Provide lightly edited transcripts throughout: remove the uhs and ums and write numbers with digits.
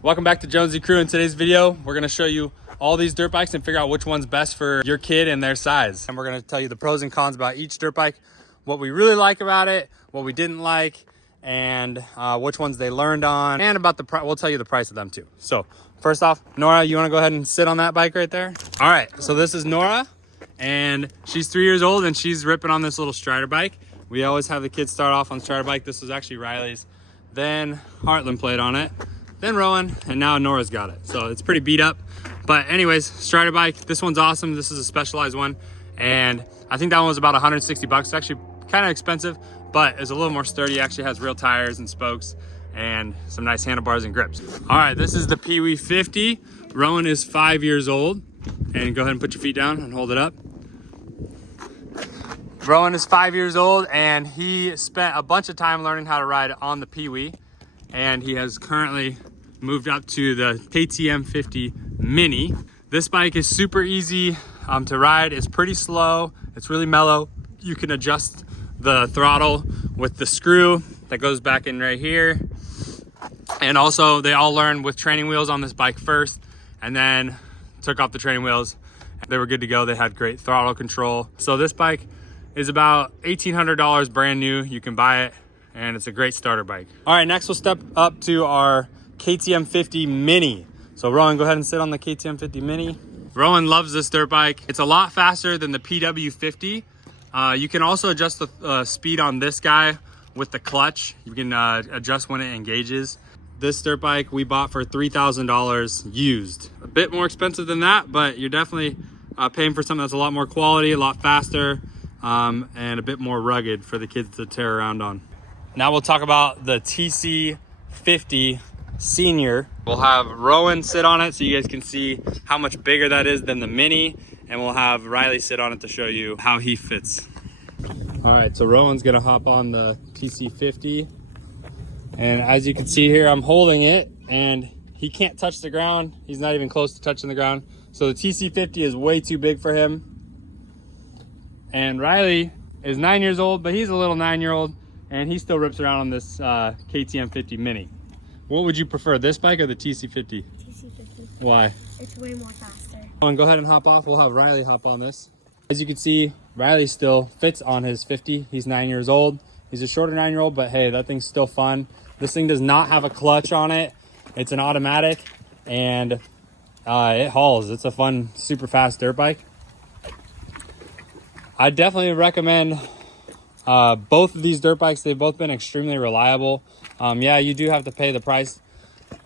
Welcome back to Jonesy Crew. In today's video, we're going to show you all these dirt bikes and figure out which one's best for your kid and their size. And we're going to tell you the pros and cons about each dirt bike, what we really like about it, what we didn't like, and which ones they learned on, and about the price. We'll tell you the price of them too. So first off, Nora, you want to go ahead and sit on that bike right there? All right, so this is Nora, and she's 3 years old, and she's ripping on this little Strider bike. We always have the kids start off on Strider bike. This was actually Riley's. Then Heartland played on it. Then Rowan, and now Nora's got it. So it's pretty beat up. But anyways, Strider bike, this one's awesome. This is a specialized one. And I think that one was about 160 bucks. It's actually kind of expensive, but it's a little more sturdy. It actually has real tires and spokes and some nice handlebars and grips. All right, this is the PW50. Rowan is 5 years old. And go ahead and put your feet down and hold it up. Rowan is 5 years old, and he spent a bunch of time learning how to ride on the Pee-wee. And he has currently moved up to the TE150 Mini. This bike is super easy to ride. It's pretty slow. It's really mellow. You can adjust the throttle with the screw that goes back in right here. And also they all learned with training wheels on this bike first, and then took off the training wheels. They were good to go. They had great throttle control. So this bike is about $1,800 brand new. You can buy it, and it's a great starter bike. All right, next we'll step up to our KTM50 Mini. So Rowan, go ahead and sit on the KTM50 Mini. Rowan loves this dirt bike. It's a lot faster than the PW50. You can also adjust the speed on this guy with the clutch. You can adjust when it engages. This dirt bike we bought for $3,000 used. A bit more expensive than that, but you're definitely paying for something that's a lot more quality, a lot faster, and a bit more rugged for the kids to tear around on. Now we'll talk about the TC50 Senior. We'll have Rowan sit on it so you guys can see how much bigger that is than the Mini, and we'll have Riley sit on it to show you how he fits. All right, so Rowan's gonna hop on the TC50, and as you can see here, I'm holding it, and he can't touch the ground. He's not even close to touching the ground. So the TC50 is way too big for him. And Riley is 9 years old, but he's a little 9-year-old, and he still rips around on this KTM50 Mini. What would you prefer, this bike or the TC50? TC50. Why? It's way more faster. Go ahead and hop off. We'll have Riley hop on this. As you can see, Riley still fits on his 50. He's 9 years old. He's a shorter 9-year-old, but hey, that thing's still fun. This thing does not have a clutch on it. It's an automatic, and it hauls. It's a fun, super fast dirt bike. I definitely recommend both of these dirt bikes. They've both been extremely reliable. Yeah, you do have to pay the price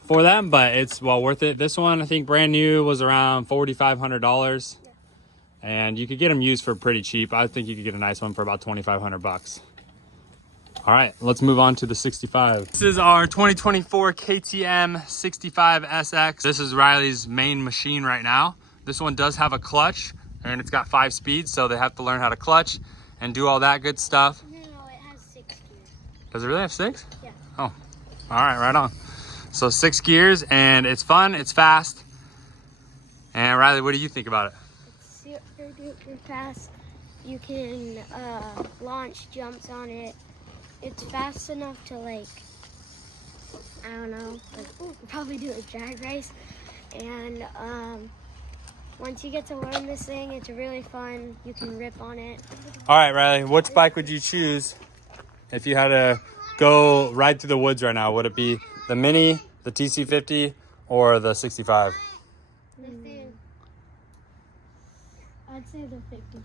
for them, but it's well worth it. This one, I think brand new, was around $4,500, and you could get them used for pretty cheap. I think you could get a nice one for about 2,500 bucks. All right, let's move on to the 65. This is our 2024 KTM 65 SX. This is Riley's main machine right now. This one does have a clutch, and it's got 5 speeds, so they have to learn how to clutch and do all that good stuff. No, it has 6 gears. Does it really have 6? Yeah. Oh, all right, right on. So 6 gears, and it's fun, it's fast. And Riley, what do you think about it? It's super duper fast. You can launch jumps on it. It's fast enough to, like, I don't know, like, probably do a drag race. And once you get to learn this thing, it's really fun. You can rip on it. All right, Riley, which bike would you choose if you had to go ride through the woods right now? Would it be the Mini, the TC50, or the 65? I'd say the 50.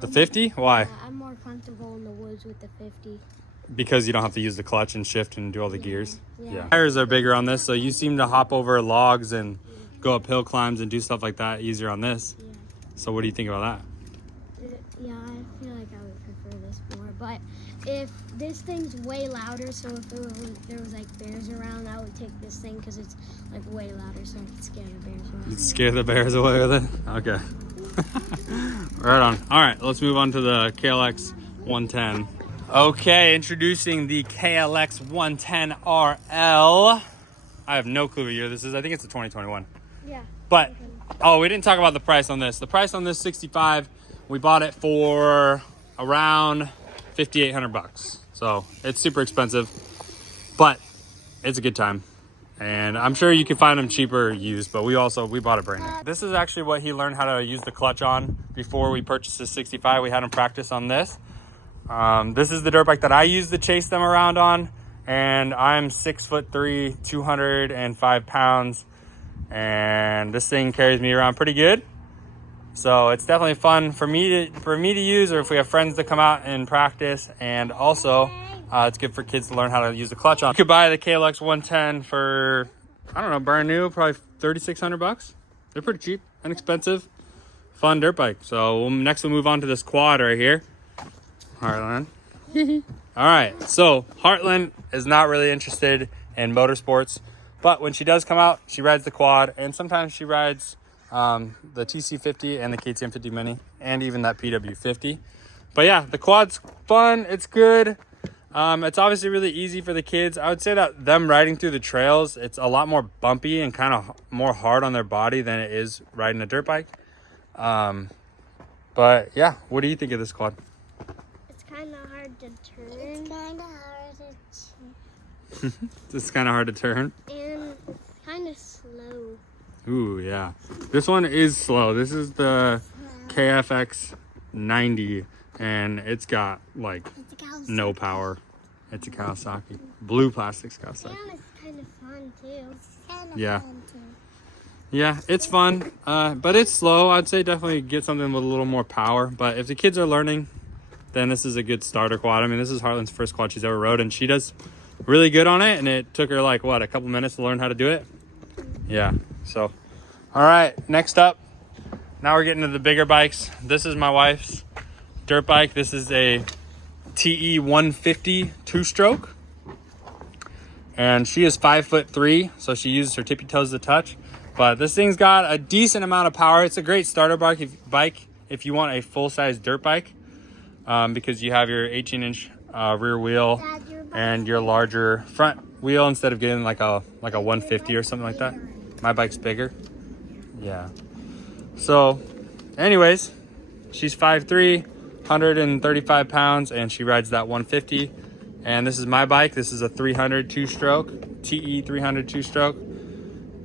The 50? Why? I'm more comfortable in the woods with the 50. Because you don't have to use the clutch and shift and do all the gears? Yeah. Tires are bigger on this, so you seem to hop over logs and go up hill climbs and do stuff like that easier on this. Yeah. So what do you think about Yeah, I feel like I would prefer this more. But if this thing's way louder, so if there was like bears around, I would take this thing because it's like way louder, so I could scare the bears away. that? You'd scare the bears away with it? Okay. Right on. All right, let's move on to the KLX 110. Okay, introducing the KLX 110 RL. I have no clue what year this is. I think it's a 2021. Yeah. But, oh, we didn't talk about the price on this. The price on this 65, we bought it for around 5,800 bucks. So it's super expensive, but it's a good time. And I'm sure you can find them cheaper used, but we bought a brand new. This is actually what he learned how to use the clutch on before we purchased the 65. We had him practice on this. This is the dirt bike that I use to chase them around on. And I'm 6'3", 205 pounds. And this thing carries me around pretty good. So it's definitely fun for me to use, or if we have friends to come out and practice. And also, it's good for kids to learn how to use the clutch on. You could buy the KLX 110 for, I don't know, brand new, probably 3,600 bucks. They're pretty cheap, inexpensive, fun dirt bike. So next we'll move on to this quad right here. Heartland. All right, so Heartland is not really interested in motorsports, but when she does come out, she rides the quad, and sometimes she rides the TC50 and the KTM50 Mini, and even that PW50. But yeah, the quad's fun. It's good. It's obviously really easy for the kids. I would say that them riding through the trails, it's a lot more bumpy and kind of more hard on their body than it is riding a dirt bike. But yeah, what do you think of this quad? It's kind of hard to turn. It's kind of hard to It's kind of hard to turn. And it's kind of slow. Ooh, yeah. This one is slow. This is the KFX 90, and it's got like no power. It's a Kawasaki. Blue plastics Kawasaki. And it's kind of fun too. Yeah. Yeah, it's fun, but it's slow. I'd say definitely get something with a little more power. But if the kids are learning, then this is a good starter quad. I mean, this is Heartland's first quad she's ever rode, and she does really good on it. And it took her like, what, a couple minutes to learn how to do it? Yeah, so. All right, next up, now we're getting to the bigger bikes. This is my wife's dirt bike. This is a TE150 two-stroke. And she is 5'3", so she uses her tippy toes to touch. But this thing's got a decent amount of power. It's a great starter bike if you want a full-size dirt bike, because you have your 18-inch rear wheel and your larger front wheel instead of getting like a 150 or something like that. My bike's bigger. Yeah. So, anyways, she's 5'3", 135 pounds, and she rides that 150. And this is my bike. This is a 300 two-stroke, TE300 two-stroke.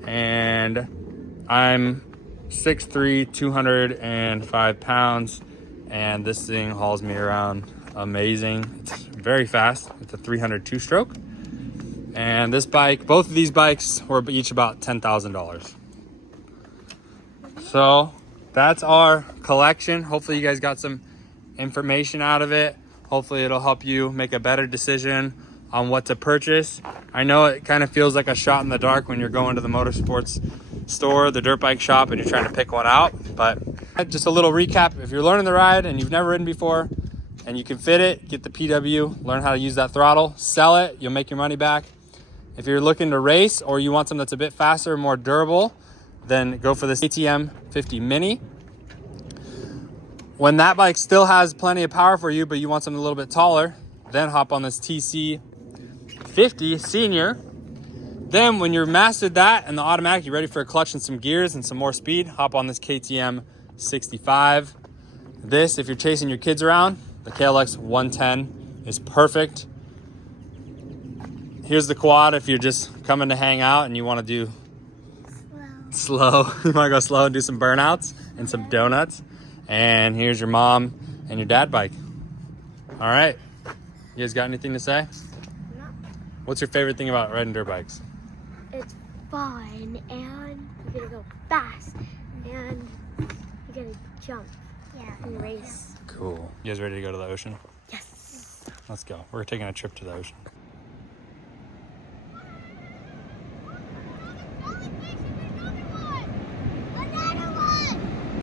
And I'm 6'3", 205 pounds, and this thing hauls me around amazing. It's very fast. It's a 300 two-stroke. And this bike, both of these bikes were each about $10,000. So that's our collection. Hopefully you guys got some information out of it. Hopefully it'll help you make a better decision on what to purchase. I know it kind of feels like a shot in the dark when you're going to the motorsports store, the dirt bike shop, and you're trying to pick one out. But just a little recap: if you're learning the ride and you've never ridden before and you can fit it, get the PW, learn how to use that throttle, sell it, you'll make your money back. If you're looking to race or you want something that's a bit faster, more durable, then go for this TE150 Mini. When that bike still has plenty of power for you, but you want something a little bit taller, then hop on this TC50 Senior. Then when you're mastered that and the automatic, you're ready for a clutch and some gears and some more speed, hop on this KTM 65. This, if you're chasing your kids around, the KLX 110 is perfect. Here's the quad if you're just coming to hang out and you want to do slow. You want to go slow and do some burnouts and some donuts. And here's your mom and your dad bike. All right. You guys got anything to say? No. What's your favorite thing about riding dirt bikes? It's fun, and you gotta go fast, and you gotta jump and race. Cool. You guys ready to go to the ocean? Yes. Let's go. We're taking a trip to the ocean.